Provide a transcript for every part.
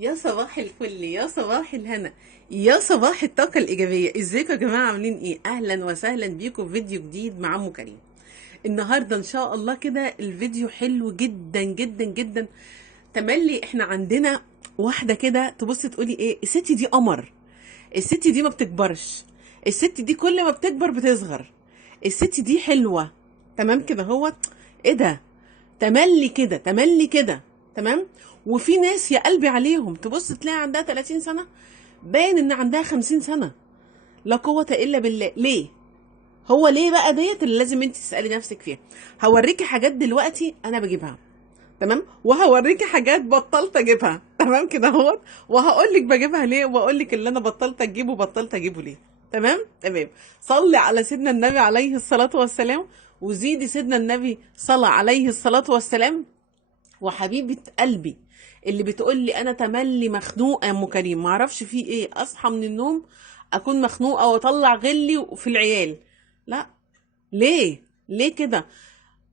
يا صباح الفل، يا صباح الهنا، يا صباح الطاقة الإيجابية. ازيكم يا جماعة؟ عاملين ايه؟ أهلا وسهلا بيكم في فيديو جديد مع أم كريم. النهاردة إن شاء الله كده الفيديو حلو جدا جدا جدا. تملي احنا عندنا واحدة كده تبص تقولي ايه، الست دي قمر، الست دي ما بتكبرش، الست دي كل ما بتكبر بتصغر، الست دي حلوة. تمام كده، هو ايه ده؟ تملي كده تملي كده. تمام. وفي ناس يا قلبي عليهم تبص تلاقي عندها 30 سنة باين ان عندها 50 سنة. لا قوة الا بالله. ليه؟ هو ليه بقى؟ ديت اللي لازم انت تسألي نفسك فيها. هوريكي حاجات دلوقتي انا بجيبها، تمام، وهوريكي حاجات بطلت اجيبها، تمام كده اهوت، وهقول لك بجيبها ليه، واقول لك اللي انا بطلت اجيبه ليه. تمام تمام. صلي على سيدنا النبي عليه الصلاة والسلام، وزيدي سيدنا النبي صلى عليه الصلاة والسلام. وحبيبة قلبي اللي بتقول لي انا تملي مخنوقه يا ام كريم، معرفش في ايه، اصحى من النوم اكون مخنوقه واطلع غلي في العيال. لا، ليه كده؟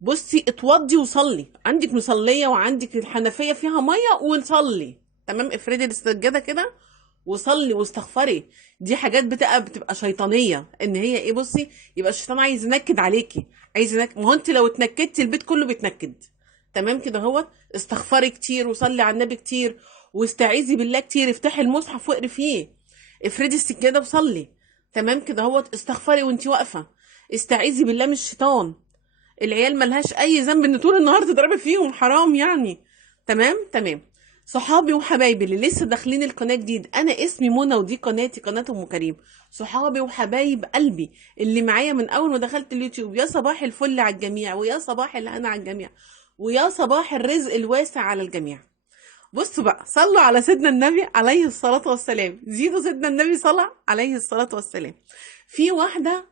بصي اتوضي وصلي، عندك مصليه وعندك الحنفيه فيها ميه ونصلي. تمام، افردي السجاده كده وصلي واستغفري. دي حاجات بتبقى شيطانيه، ان هي ايه، بصي، يبقى الشيطان عايز ينكد عليكي، عايز ينكد. ما هو انت لو اتنكدتي البيت كله بيتنكد. تمام كده، هو استغفري كتير وصلي على النبي كتير واستعيذي بالله كتير، افتحي المصحف واقري فيه، افردي السجاده وصلي. تمام كده، هو استغفري وانت واقفه، استعيذي بالله من الشيطان. العيال ملهاش اي ذنب ان طول النهار تضربي فيهم، حرام يعني. تمام تمام. صحابي وحبايبي اللي لسه داخلين القناه جديد، انا اسمي منى ودي قناتي، قناه ام كريم. صحابي وحبايب قلبي اللي معايا من اول ما دخلت اليوتيوب، يا صباح الفل على الجميع، ويا صباح الهنا على الجميع، ويا صباح الرزق الواسع على الجميع. بصوا بقى، صلوا على سيدنا النبي عليه الصلاه والسلام، زيدوا سيدنا النبي صلى عليه الصلاه والسلام. في واحده،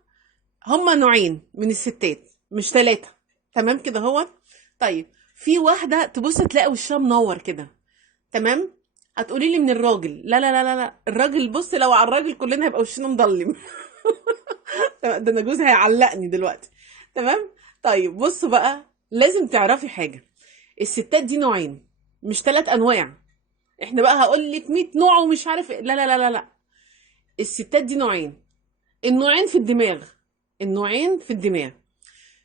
هما نوعين من الستات مش ثلاثة. تمام كده، هو طيب. في واحدة تبص تلاقي وشها منور كده، تمام. هتقولي لي من الراجل، لا لا لا لا لا، الراجل بص، لو على الراجل كلنا هيبقى وشنا مضلم. ده انا جوزي هيعلقني دلوقتي. تمام. طيب بصوا بقى، لازم تعرفي حاجة، الستات دي نوعين مش ثلاث انواع. احنا بقى هقول لك 100 نوع ومش عارف إيه. لا لا لا لا لا، الستات دي نوعين. النوعين في الدماغ، النوعين في الدماغ.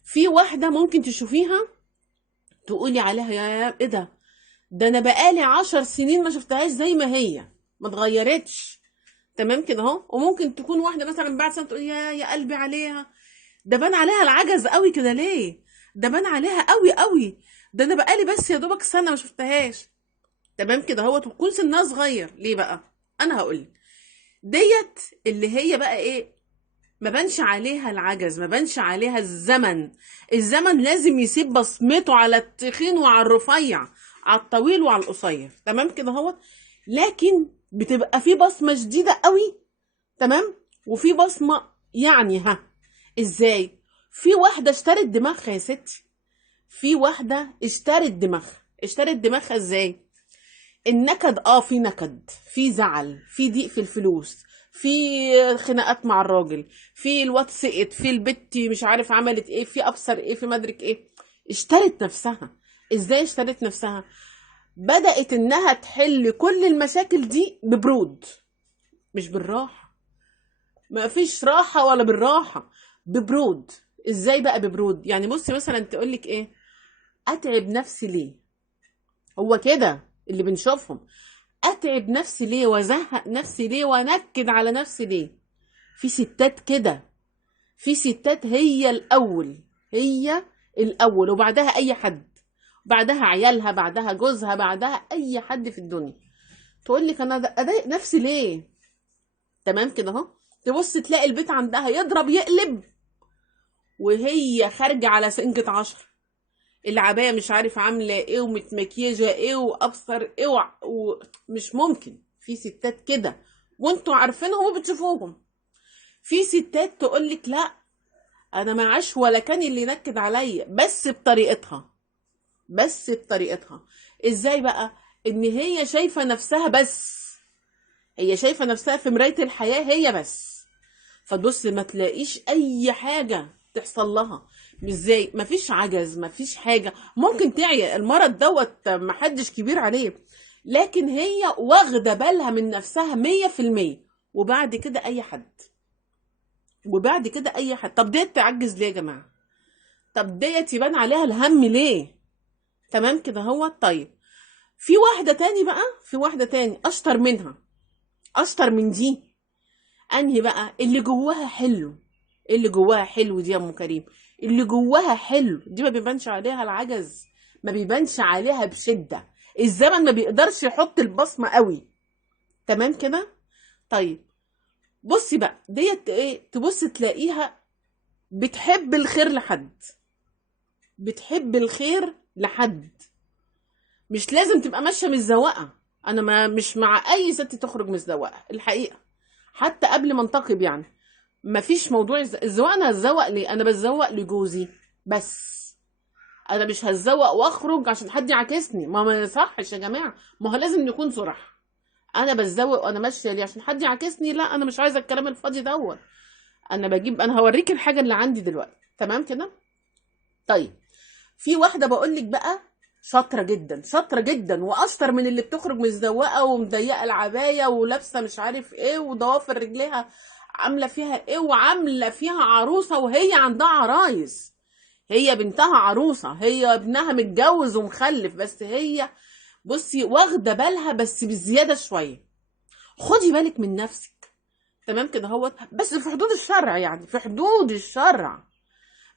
في واحدة ممكن تشوفيها تقولي عليها يا ايه ده، ده انا بقالي 10 سنين ما شفتهاش زي ما هي، ما اتغيرتش. تمام كده اهو. وممكن تكون واحدة مثلا بعد سنة تقول يا قلبي عليها، ده بان عليها العجز قوي كده ليه، ده بان عليها قوي قوي، ده انا بقالي بس يا دوبك سنة ما شفتهاش. تمام كده اهو. تكون سنها صغير ليه بقى؟ انا هقولك. ديت اللي هي بقى ايه، ما بانش عليها العجز، ما بانش عليها الزمن. الزمن لازم يسيب بصمته على التخين وعلى الرفيع، على الطويل وعلى القصير. تمام كده هو. لكن بتبقى في بصمة شديدة قوي، تمام، وفي بصمة يعني ها. ازاي؟ في واحدة اشترت دماغها يا ستي، في واحدة اشترت دماغها. اشترت دماغها ازاي؟ النكد، في نكد، في زعل، في ضيق في الفلوس، في خناقات مع الراجل، في الواد سقط، في البت مش عارف عملت ايه، في ابصر ايه، في مدرك ايه. اشترت نفسها. ازاي اشترت نفسها؟ بدأت انها تحل كل المشاكل دي ببرود، مش بالراحة. ما فيش راحة ولا بالراحة، ببرود. ازاي بقى ببرود؟ يعني بصي مثلا تقولك ايه، اتعب نفسي ليه؟ هو كده اللي بنشوفهم، اتعب نفسي ليه وازهق نفسي ليه وانكد على نفسي ليه؟ في ستات كده، في ستات هي الاول، هي الاول وبعدها اي حد، بعدها عيالها، بعدها جوزها، بعدها اي حد في الدنيا. تقول لك انا اضايق نفسي ليه؟ تمام كده اهو. تبص تلاقي البيت عندها يضرب يقلب وهي خارجه على سنجة 10، العباية مش عارف عاملة ايه ومتمكيجة ايه وابصر ايه مش ممكن. في ستات كده وانتوا عارفينهم وبتشوفوهم. في ستات تقولك لا، انا معاش ولا كان اللي ينكد عليا، بس بطريقتها، بس بطريقتها. ازاي بقى؟ ان هي شايفة نفسها بس، هي شايفة نفسها في مراية الحياة هي بس. فتبص ما تلاقيش اي حاجة تحصل لها. مش زي مفيش عجز، مفيش حاجة. ممكن تعيا، المرض دوت محدش كبير عليه، لكن هي واخده بالها من نفسها 100%. وبعد كده اي حد، وبعد كده اي حد. طب ديت تعجز ليه يا جماعه؟ طب ديت يبان عليها الهم ليه؟ تمام كده هو. طيب في واحده تاني بقى، في واحده تاني اشطر منها، اشطر من دي. انهي بقى؟ اللي جواها حلو. اللي جواها حلو دي يا ام كريم، اللي جواها حلو دي ما بيبانش عليها العجز، ما بيبانش عليها بشده. الزمن ما بيقدرش يحط البصمه قوي. تمام كده. طيب بصي بقى ديت ايه، تبص تلاقيها بتحب الخير لحد، بتحب الخير لحد. مش لازم تبقى ماشيه متزوقه. انا ما مش مع اي ست تخرج متزوقه الحقيقه، حتى قبل ما انتقب يعني. ما فيش موضوع الزواق. انا هتزوق ليه؟ انا بتزوق لجوزي بس. انا مش هتزوق واخرج عشان حد يعاكسني، ما يصحش يا جماعه. ما هو لازم نكون صراحه. انا بتزوق وانا ماشيه ليه؟ عشان حد يعاكسني؟ لا، انا مش عايزه الكلام الفاضي دوت. انا بجيب، انا هوريك الحاجه اللي عندي دلوقتي. تمام كده. طيب في واحده بقول لك بقى شاطره جدا، شاطره جدا، واشطر من اللي بتخرج مزوقه ومضيقه العبايه ولابسه مش عارف ايه وضوافر رجليها عامله فيها ايه، وعامله فيها عروسه وهي عندها عرايس. هي بنتها عروسه، هي ابنها متجوز ومخلف، بس هي بصي واخده بالها بس بزياده شويه. خدي بالك من نفسك. تمام كده هو، بس في حدود الشرع، يعني في حدود الشرع.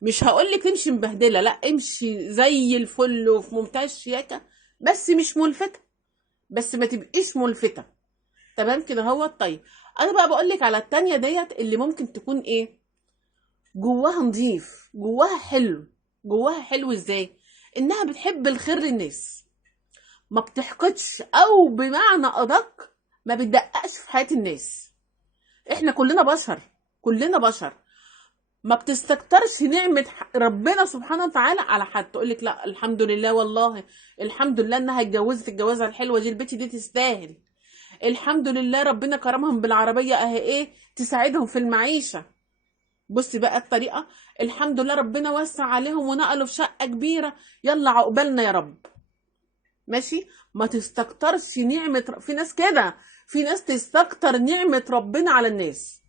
مش هقولك تمشي مبهدله، لا، امشي زي الفل وفي منتهى الشياكه، بس مش ملفته، بس ما تبقيش ملفته. تمام كده هو. طيب انا بقى بقولك على التانية ديت اللي ممكن تكون ايه، جواها نظيف، جواها حلو. جواها حلو ازاي؟ انها بتحب الخير للناس، ما بتحقدش، او بمعنى ادق ما بتدققش في حياة الناس. احنا كلنا بشر، كلنا بشر. ما بتستكترش نعمة ربنا سبحانه وتعالى على حد. تقول لك لا الحمد لله، والله الحمد لله انها اتجوزت الجوازة الحلوة دي، البت دي تستاهل. الحمد لله ربنا كرمهم بالعربية اهي، ايه تساعدهم في المعيشة. بصي بقى الطريقة، الحمد لله ربنا وسع عليهم ونقلوا في شقة كبيرة، يلا عقبالنا يا رب. ماشي. ما تستكترش نعمة. في ناس كده، في ناس تستكتر نعمة ربنا على الناس.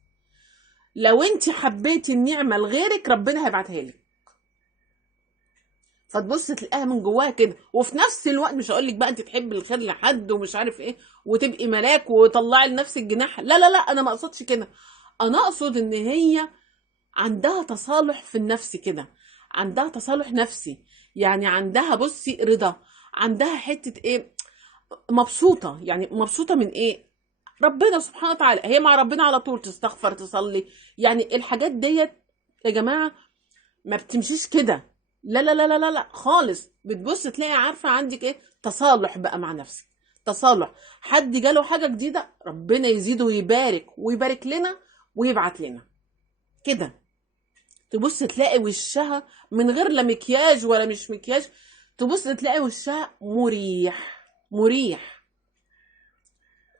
لو انت حبيتي النعمة لغيرك ربنا هيبعتها لك، فتبص تلاقيها من جواها كده. وفي نفس الوقت مش هقول لك بقى انت تحبي الخير لحد ومش عارف ايه وتبقي ملاك وطلعي لنفسك جناح، لا لا لا، انا ما اقصدش كده. انا اقصد ان هي عندها تصالح في النفس كده، عندها تصالح نفسي. يعني عندها بصي رضا، عندها حتة ايه، مبسوطة. يعني مبسوطة من ايه؟ ربنا سبحانه وتعالى. هي مع ربنا على طول، تستغفر، تصلي. يعني الحاجات ديت يا جماعة ما بتمشيش كده. لا لا لا لا لا لا خالص. بتبص تلاقي عارفة عندك ايه، تصالح بقى مع نفسك. تصالح. حد جاله حاجة جديدة ربنا يزيده ويبارك، ويبارك لنا ويبعت لنا كده. تبص تلاقي وشها من غير لا مكياج ولا مش مكياج، تبص تلاقي وشها مريح، مريح.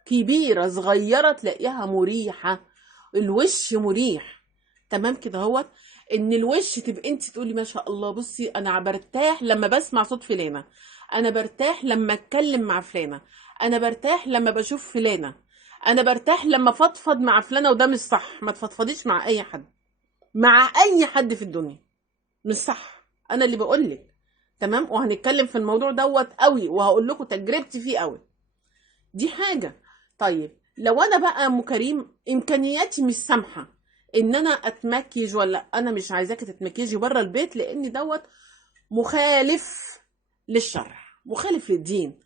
كبيرة صغيرة تلاقيها مريحة، الوش مريح. تمام كده هو. ان الوش تبقى انت تقولي ما شاء الله، بصي انا برتاح لما بسمع صوت فلانة، انا برتاح لما اتكلم مع فلانة، انا برتاح لما بشوف فلانة، انا برتاح لما فضفض مع فلانة. وده مش صح، ما تفضفضيش مع اي حد، مع اي حد في الدنيا، مش صح. انا اللي بقولك. تمام. وهنتكلم في الموضوع دوت قوي، وهقول لكم تجربتي فيه قوي. دي حاجة. طيب لو انا بقى ام كريم امكانياتي مش سامحة ان انا اتمكيج، ولا انا مش عايزاكي تتمكيجي بره البيت لان دوت مخالف للشرع، مخالف للدين.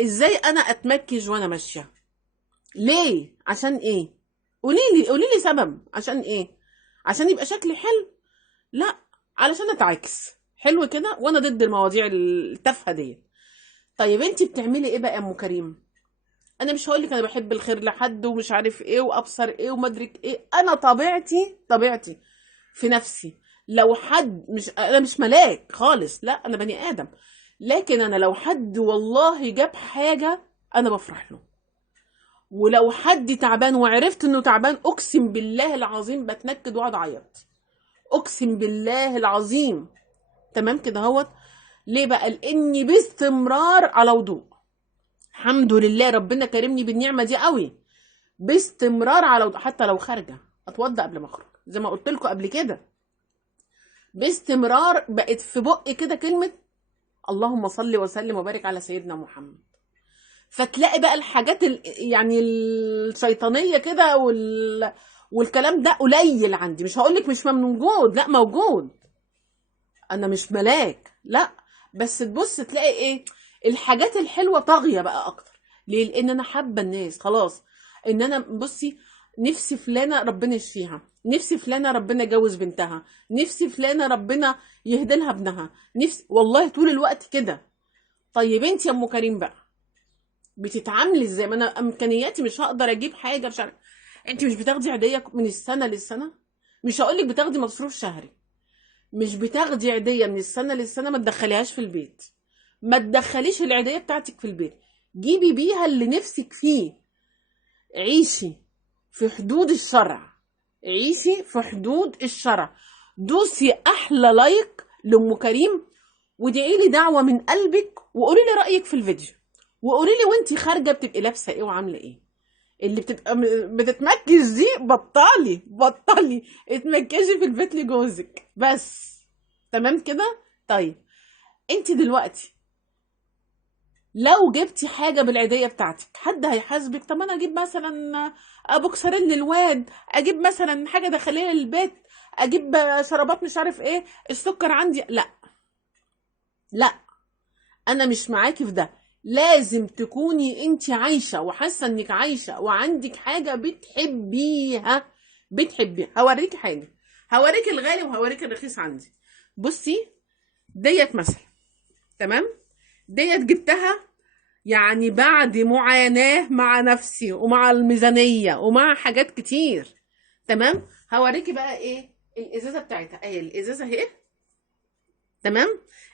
ازاي انا اتمكيج وانا ماشية؟ ليه؟ عشان ايه؟ قولي لي، قولي لي سبب. عشان ايه؟ عشان يبقى شكلي حلو؟ لا، علشان اتعكس حلو كده. وانا ضد المواضيع التافهه دي. طيب انت بتعملي ايه بقى يا ام كريم؟ انا مش هقول لك انا بحب الخير لحد ومش عارف ايه وابصر ايه ومدرك ايه. انا طبيعتي، طبيعتي في نفسي. لو حد مش، انا مش ملاك خالص، لا انا بني ادم. لكن انا لو حد والله جاب حاجه انا بفرح له. ولو حد تعبان وعرفت انه تعبان اقسم بالله العظيم بتنكد واقعد اعيط، اقسم بالله العظيم. تمام كده هوت. ليه بقى؟ لاني باستمرار على وضوء، الحمد لله ربنا كرمني بالنعمه دي قوي. باستمرار، على حتى لو خارجه اتوضى قبل ما اخرج زي ما قلت لكم قبل كده. باستمرار بقت في بقي كده كلمه اللهم صل وسلم وبارك على سيدنا محمد. فتلاقي بقى الحاجات يعني الشيطانيه كده والكلام ده قليل عندي. مش هقولك مش موجود، لا موجود، انا مش ملاك، لا، بس تبص تلاقي ايه الحاجات الحلوه طاغيه بقى اكتر. ليه؟ لان انا حابه الناس خلاص. ان انا بصي، نفسي فلانه ربنا يشفيها، نفسي فلانه ربنا يجوز بنتها، نفسي فلانه ربنا يهدي لها ابنها، نفسي والله طول الوقت كده. طيب انت يا ام كريم بقى بتتعاملي ازاي؟ ما انا امكانياتي مش هقدر اجيب حاجه، مش عارف. انت مش بتاخدي عيديه من السنه للسنه؟ مش هقول لك بتاخدي مصروف شهري، مش بتاخدي عيديه من السنه للسنه؟ ما تدخليهاش في البيت، ما تدخليش العيديه بتاعتك في البيت، جيبي بيها اللي نفسك فيه. عيشي في حدود الشرع، عيشي في حدود الشرع. دوسي احلى لايك لام كريم، وادعي لي دعوه من قلبك، وقولي لي رايك في الفيديو، وقولي لي وانتي خارجه بتبقي لابسه ايه وعامله ايه. اللي بتبقى بتتمكش دي بطلي بطلي اتمكشي في البيت لجوزك بس. تمام كده؟ طيب انت دلوقتي لو جبتي حاجه بالعيديه بتاعتك حد هيحاسبك؟ طب انا اجيب مثلا بوكسرين للواد، اجيب مثلا حاجه داخليه للبيت، اجيب شرابات مش عارف ايه، السكر عندي، لا لا، انا مش معاكي في ده. لازم تكوني انت عايشه وحاسه انك عايشه وعندك حاجه بتحبيها. بتحبيها. هوريكي حاجه، هوريكي الغالي وهوريكي الرخيص عندي. بصي ديت مثلا، تمام؟ ديت جبتها يعني بعد معاناه مع نفسي ومع الميزانيه ومع حاجات كتير. تمام؟ هوريكي بقى ايه الازازه بتاعتها. اهي الازازه اهي، تمام؟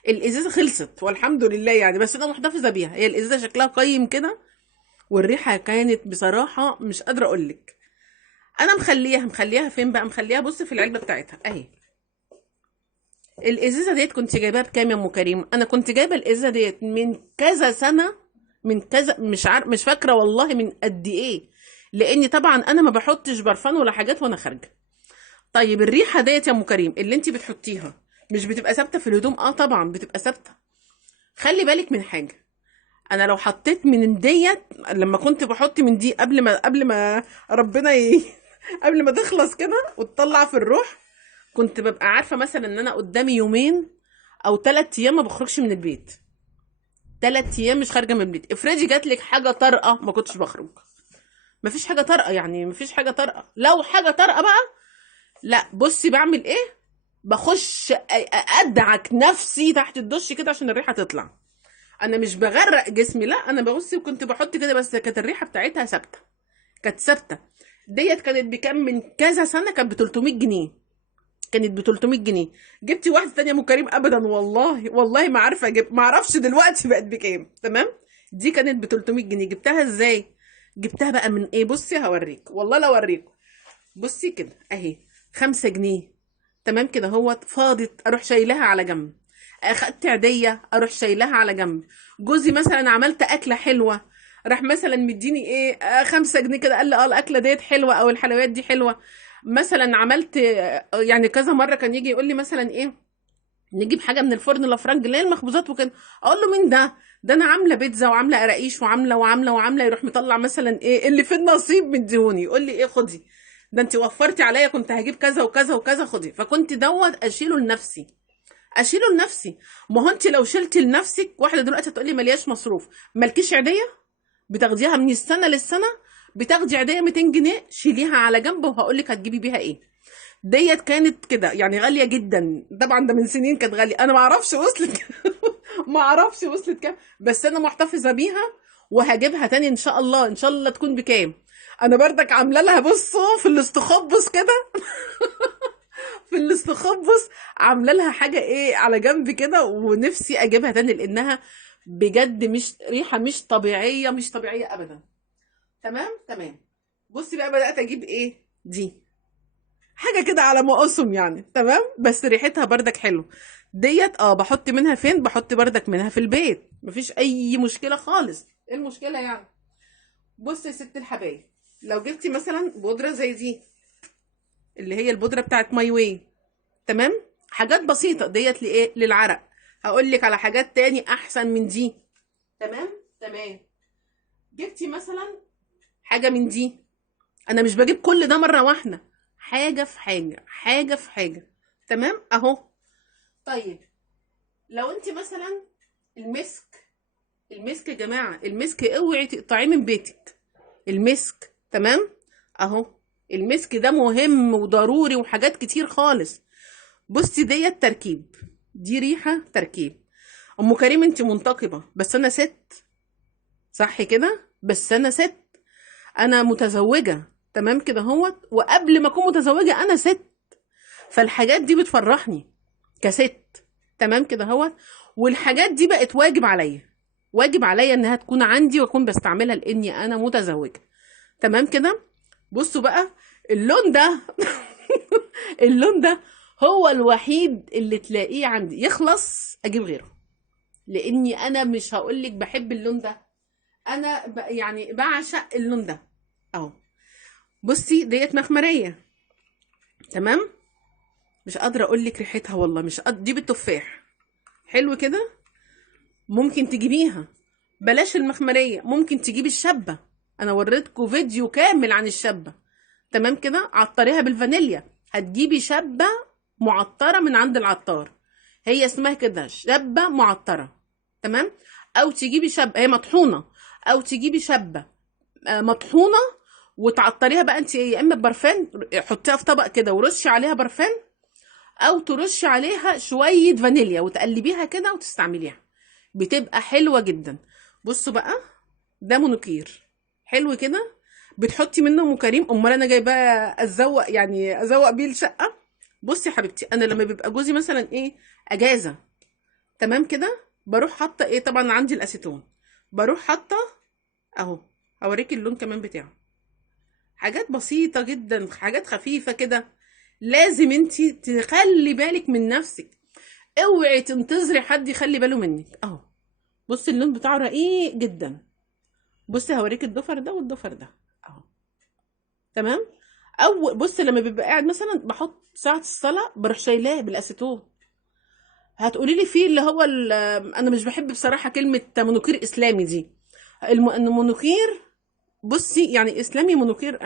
الازازه خلصت والحمد لله يعني، بس انا محتفظه بيها. هي الازازه شكلها قيم كده، والريحه كانت بصراحه مش قادره اقول لك. انا مخليها فين بقى؟ مخليها بص في العلبه بتاعتها اهي. الازازه ديت كنت جايباها بكام يا ام كريم؟ انا كنت جايبه الازازه ديت من كذا سنه، من كذا، مش فاكره والله من قد ايه، لاني طبعا انا ما بحطش برفان ولا حاجات وانا خارجه. طيب الريحه ديت يا ام كريم اللي انت بتحطيها مش بتبقى ثابته في الهدوم؟ اه طبعا بتبقى ثابته. خلي بالك من حاجه، انا لو حطيت من ديت، لما كنت بحط من دي قبل ما ربنا قبل ما تخلص كده وتطلع في الروح، كنت ببقى عارفه مثلا ان انا قدامي يومين او 3 ايام ما بخرجش من البيت. 3 ايام مش خارجه من البيت. افرضي جات لك حاجه طارئه ما كنتش بخرج. مفيش حاجه طارئه يعني، مفيش حاجه طارئه. لو حاجه طارئه بقى، لا بصي بعمل ايه، بخش ادعك نفسي تحت الدش كده عشان الريحه تطلع. انا مش بغرق جسمي، لا، انا ببص وكنت بحط كده، بس كانت الريحه بتاعتها ثابته، كانت ثابته. ديت كانت بكام؟ من كذا سنه كانت ب 300 جنيه، كانت ب 300 جنيه. جبتي واحده تانية يا ام كريم؟ ابدا والله، والله ما عارفه اجيب، ما اعرفش دلوقتي بقت بكام. تمام؟ دي كانت ب 300 جنيه. جبتها ازاي؟ جبتها بقى من ايه؟ بصي هوريك، والله لا اوريك. بصي كده اهي، 5 جنيه. تمام كده، هو فاضت اروح شايلها على جنب. اخدت عيديه اروح شايلها على جنب. جوزي مثلا عملت اكله حلوه، راح مثلا مديني ايه 5 جنيه كده، قال لي اه الاكله ديت حلوه او الحلويات دي حلوه. مثلا عملت يعني كذا مره كان يجي يقول لي مثلا ايه، نجيب حاجه من الفرن الافرنج اللي هي المخبوزات وكده، اقول له مين ده؟ ده انا عامله بيتزا وعامله قراقيش وعامله وعامله وعامله. يروح مطلع مثلا ايه اللي في النصيب مديهوني، يقول لي ايه خدي، ده انت وفرتي عليا، كنت هجيب كذا وكذا وكذا، خدي. فكنت دوت اشيله لنفسي، اشيله لنفسي. ما هو انت لو شلتي لنفسك، واحده دلوقتي هتقولي ملياش مصروف، مالكيش عيديه بتاخديها من السنه للسنه، بتاخدي عيديه 200 جنيه، شيليها على جنب وهقول لك هتجيبي بيها ايه. ديت كانت كده يعني غاليه جدا طبعا، ده من سنين كانت غاليه، انا ما اعرفش وصلت ما اعرفش وصلت كام، بس انا محتفظه بيها وهجيبها تاني ان شاء الله، ان شاء الله تكون بكام. انا بردك عامله لها بصوا في الاستخبص كده في الاستخبص عامله لها حاجه ايه على جنب كده، ونفسي اجيبها تاني لانها بجد مش ريحه مش طبيعيه، مش طبيعيه ابدا. تمام تمام. بصي بقى بدات اجيب ايه دي، حاجه كده على ما اسم يعني، تمام، بس ريحتها بردك حلو. ديت بحط منها فين؟ بحط بردك منها في البيت، مفيش اي مشكله خالص. ايه المشكله يعني؟ بص يا ست الحبايب، لو جبتي مثلا بودره زي دي اللي هي البودره بتاعت ماي واي، تمام، حاجات بسيطه ديت لايه؟ للعرق. هقول لك على حاجات تاني احسن من دي. تمام تمام. جبتي مثلا حاجه من دي، انا مش بجيب كل ده مره واحده، حاجه في حاجه، حاجه في حاجه. تمام اهو. طيب لو انت مثلا المسك، المسك يا جماعه، المسك اوعي تقطعيه من بيتك. المسك تمام اهو. المسك ده مهم وضروري وحاجات كتير خالص. بصي ديت تركيب، دي ريحه تركيب. ام كريم انت منتقبه بس انا ست، صح كده؟ بس انا ست، انا متزوجه، تمام كده اهوت، وقبل ما اكون متزوجه انا ست، فالحاجات دي بتفرحني كست، تمام كده اهوت. والحاجات دي بقت واجب عليا، واجب عليا انها تكون عندي واكون بستعملها لاني انا متزوجه، تمام كده. بصوا بقى اللون ده اللون ده هو الوحيد اللي تلاقيه عندي يخلص اجيب غيره، لاني انا مش هقولك بحب اللون ده، انا يعني بعشق اللون ده اهو. بصي ديت مخمريه، تمام، مش قادره اقول لك ريحتها والله، مش دي بالتفاح، حلو كده. ممكن تجيبيها، بلاش المخمريه، ممكن تجيبي الشابه، انا وريتكم فيديو كامل عن الشابه، تمام كده. عطريها بالفانيليا، هتجيبي شابه معطره من عند العطار، هي اسمها كده شابه معطره، تمام. او تجيبي شابه هي مطحونه، او تجيبي شابه مطحونه وتعطريها بقى انت، يا اما ببرفان، حطيها في طبق كده ورشي عليها برفان، او ترشي عليها شويه فانيليا وتقلبيها كده وتستعمليها، بتبقى حلوه جدا. بصوا بقى، ده منوكير حلو كده، بتحطي منه ام كريم، امال انا جايباه ازوق يعني ازوق بيه الشقه. بصي يا حبيبتي، انا لما بيبقى جوزي مثلا ايه اجازه، تمام كده، بروح حاطه ايه، طبعا عندي الاسيتون، بروح حاطه اهو، هوريكي اللون كمان بتاعه، حاجات بسيطه جدا، حاجات خفيفه كده. لازم انتي تخلي بالك من نفسك، اوعي تنتظري حد يخلي باله منك اهو. بصي اللون بتاعه رقيق جدا. بصي هوريك الضفر ده والضفر ده اهو، تمام. او بصي لما بيبقى قاعد مثلا بحط ساعه الصلاه بروح شايلاه بالاسيتون. هتقولي لي فيه اللي هو انا مش بحب بصراحه كلمه منوكير اسلامي دي، المونوكير، بصي يعني اسلامي منوكير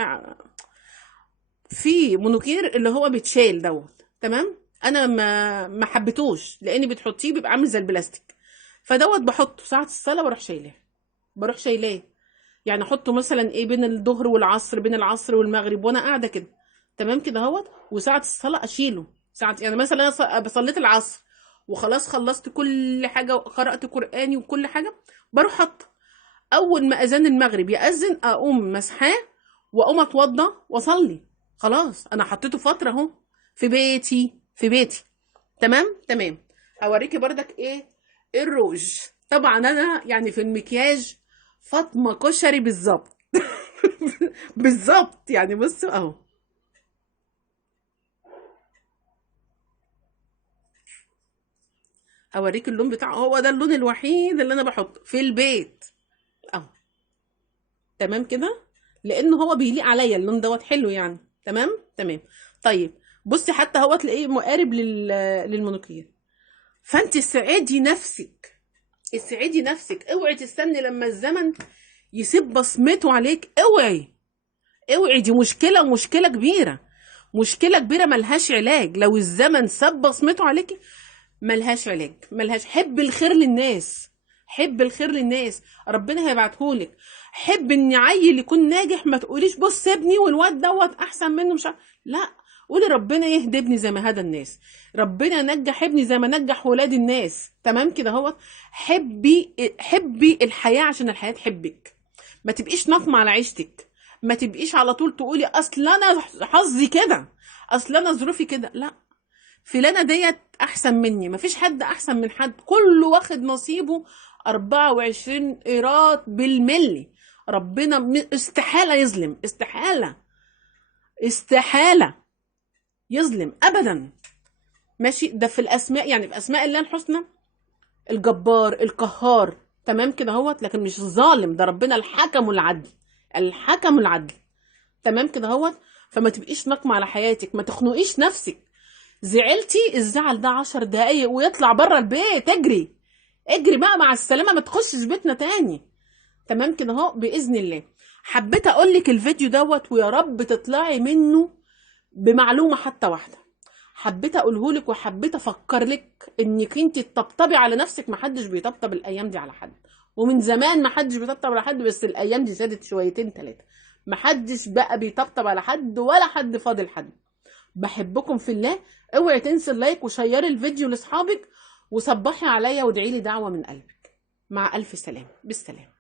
في منوكير اللي هو بيتشال دوت، تمام. انا ما حبيتوش لاني بتحطيه بيبقى عامل زي البلاستيك، فدوت بحطه ساعه الصلاه بروح شايلاه، بروح شايلاه. يعني احطه مثلا ايه بين الظهر والعصر، بين العصر والمغرب وانا قاعده كده، تمام كده اهوت. وساعه الصلاه اشيله، ساعه يعني مثلا انا صليت العصر وخلاص خلصت كل حاجه وقرات قراني وكل حاجه، بروح حاطه. اول ما اذان المغرب ياذن اقوم مسحاه واقوم اتوضى واصلي، خلاص انا حطيته فتره اهو في بيتي، في بيتي، تمام تمام. هوريكي بردك ايه الروج. طبعا انا يعني في المكياج فاطمه كشري بالظبط بالظبط يعني. بصوا اهو، هوريك اللون بتاعه، هو ده اللون الوحيد اللي انا بحطه في البيت اهو، تمام كده، لان هو بيليق عليا اللون دوت حلو يعني، تمام تمام. طيب بصي حتى هو تلاقيه مقارب للمونوكير، فانت اسعدي نفسك، اسعدي نفسك، اوعي تستني لما الزمن يسيب بصمته عليك، اوعي، اوعي، دي مشكله، مشكله كبيره، مشكله كبيره ملهاش علاج. لو الزمن ساب بصمته عليك ملهاش علاج، ملهاش. حب الخير للناس، حب الخير للناس، ربنا هيبعتهولك. حب ان عيل يكون ناجح، ما تقوليش بص ابني والواد دوت احسن منه مش لا، قولي ربنا يهدي ابني زي ما هدى الناس، ربنا نجح ابني زي ما نجح ولاد الناس، تمام كده اهوت. حبي، حبي الحياه عشان الحياه تحبك، ما تبقيش نقمة على عيشتك، ما تبقيش على طول تقولي اصل انا حظي كده، اصل انا ظروفي كده، لا، فلانة ديت احسن مني، مفيش حد احسن من حد، كله واخد نصيبه 24 قيراط بالملي. ربنا استحالة يظلم، استحالة، استحالة يظلم ابدا. ماشي، ده في الاسماء، يعني في اسماء الله الحسنى، الجبار، القهار، تمام كده اهوت، لكن مش ظالم، ده ربنا الحكم العدل، الحكم العدل. تمام كده اهوت. فما تبقيش ناقمه على حياتك، ما تخنقيش نفسك. زعلتي الزعل ده 10 دقايق ويطلع بره البيت، اجري اجري بقى، مع السلامه، ما تخشش بيتنا تاني. تمام كده اهو باذن الله. حبيت اقول لك الفيديو دوت، ويا رب تطلعي منه بمعلومه حتى واحده. حبيت اقوله لك، وحبيت افكر لك انك انت تطبطبي على نفسك. محدش بيطبطب الايام دي على حد، ومن زمان محدش بيطبطب على حد، بس الايام دي زادت شويتين ثلاثه. محدش بقى بيطبطب على حد، ولا حد فاضل حد. بحبكم في الله. اوعي تنسي اللايك وشيري الفيديو لاصحابك، وصبحي عليا وادعي لي دعوه من قلبك. مع الف سلامه، بالسلامه.